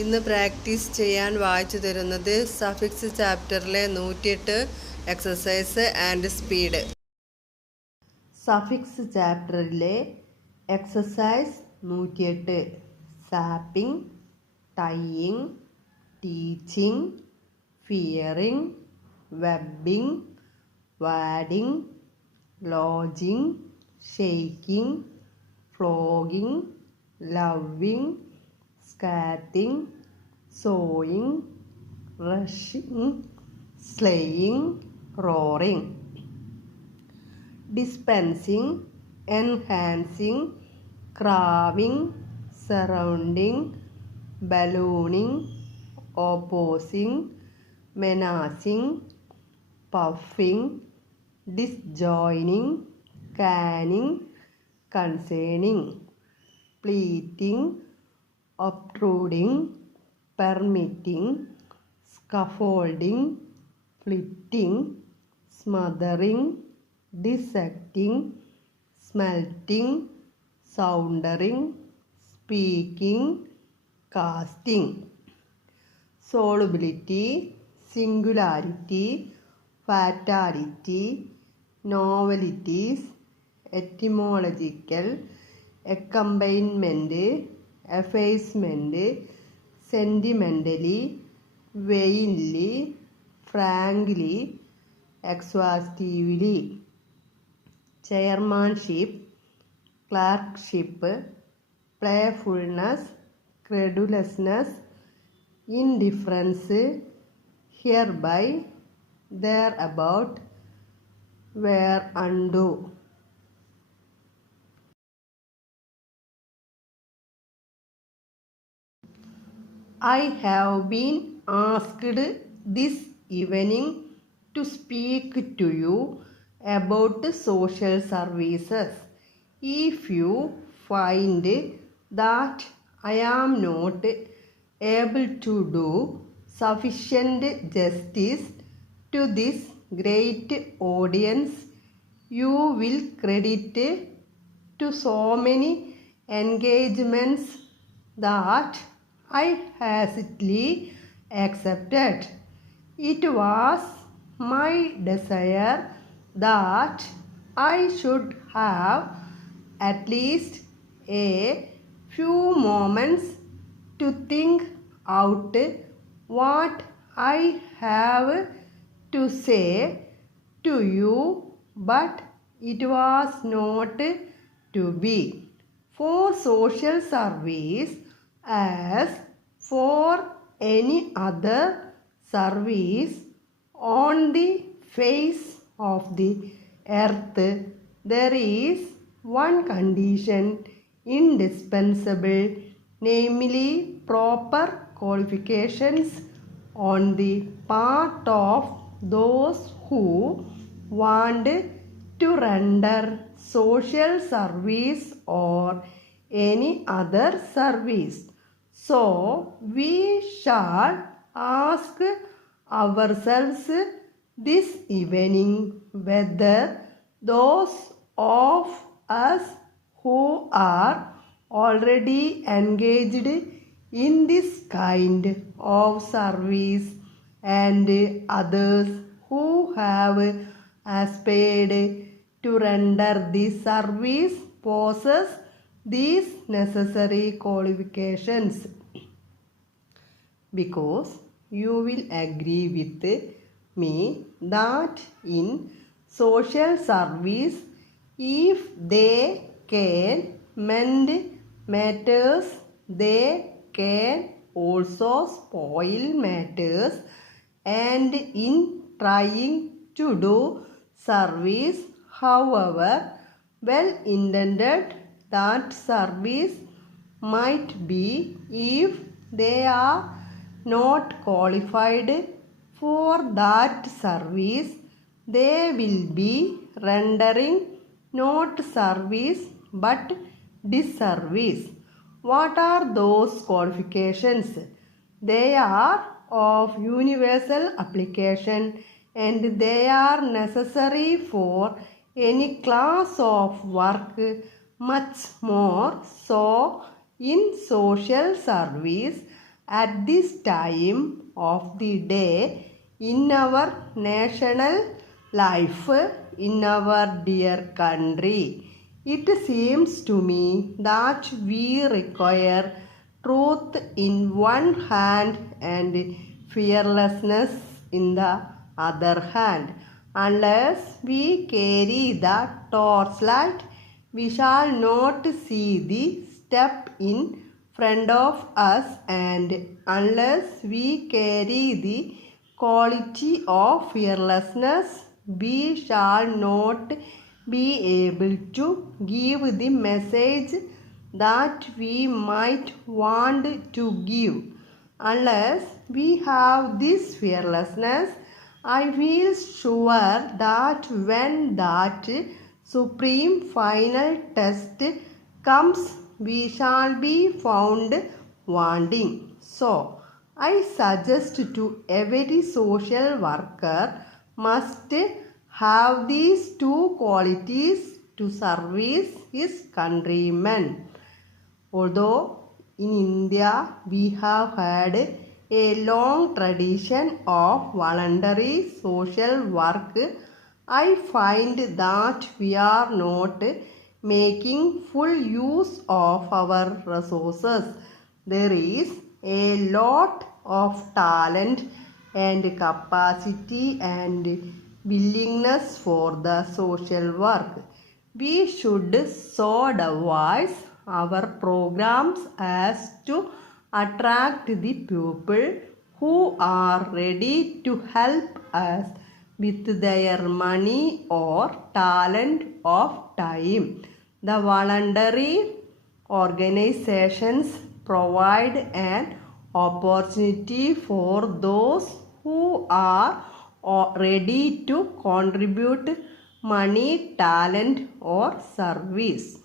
ഇന്ന് പ്രാക്ടീസ് ചെയ്യാൻ വായിച്ചു തരുന്നത് സഫിക്സ് ചാപ്റ്ററിലെ 108 എക്സസൈസ് ആൻഡ് സ്പീഡ്. സഫിക്സ് ചാപ്റ്ററിലെ exercise 108 sapping, tying, teaching, fearing, webbing, wadding, lodging, shaking, flogging, loving, scatting, sewing, rushing, slaying, roaring. Dispensing, enhancing, carving, surrounding, ballooning, opposing, menacing, puffing, disjoining, canning, concerning, pleating, obtruding, permitting, scaffolding, flitting, smothering, dissecting, smelting, soundering, speaking, casting. Solubility, singularity, fatality, novelities, etymological, accompaniment, effacement, sentimentally, vainly, frankly, exhaustively. Chairmanship, clerkship, playfulness, credulousness, indifference, hereby, thereabout, whereunto. I have been asked this evening to speak to you about social services. If you find that I am not able to do sufficient justice to this great audience, you will credit to so many engagements that I hastily accepted. It was my desire that I should have at least a few moments to think out what I have to say to you, but it was not to be. For social service, as for any other service on the face of the earth, there is one condition indispensable, namely proper qualifications on the part of those who want to render social service or any other service. So we shall ask ourselves this evening whether those of us who are already engaged in this kind of service and others who have aspired to render this service possess these necessary qualifications, because you will agree with me that in social service, if they can mend matters, they can also spoil matters, and in trying to do service, however well intended that service might be, if they are not qualified for that service, they will be rendering not service but disservice. What are those qualifications? They are of universal application and they are necessary for any class of work, much more so in social service at this time of the day in our national life, in our dear country. It seems to me that we require truth in one hand and fearlessness in the other hand. Unless we carry the torchlight, we shall not see the step in front of us, and unless we carry the quality of fearlessness, we shall not be able to give the message that we might want to give. Unless we have this fearlessness, I feel sure that when that supreme final test comes, we shall be found wanting. So, I suggest to every social worker must have these two qualities to service his countrymen. Although in India we have had a long tradition of voluntary social work, I find that we are not making full use of our resources. There is a lot of talent and capacity and willingness for the social work. We should so devise our programs as to attract the people who are ready to help us with their money or talent of time. The voluntary organizations provide an opportunity for those who are ready to contribute money, talent, or service.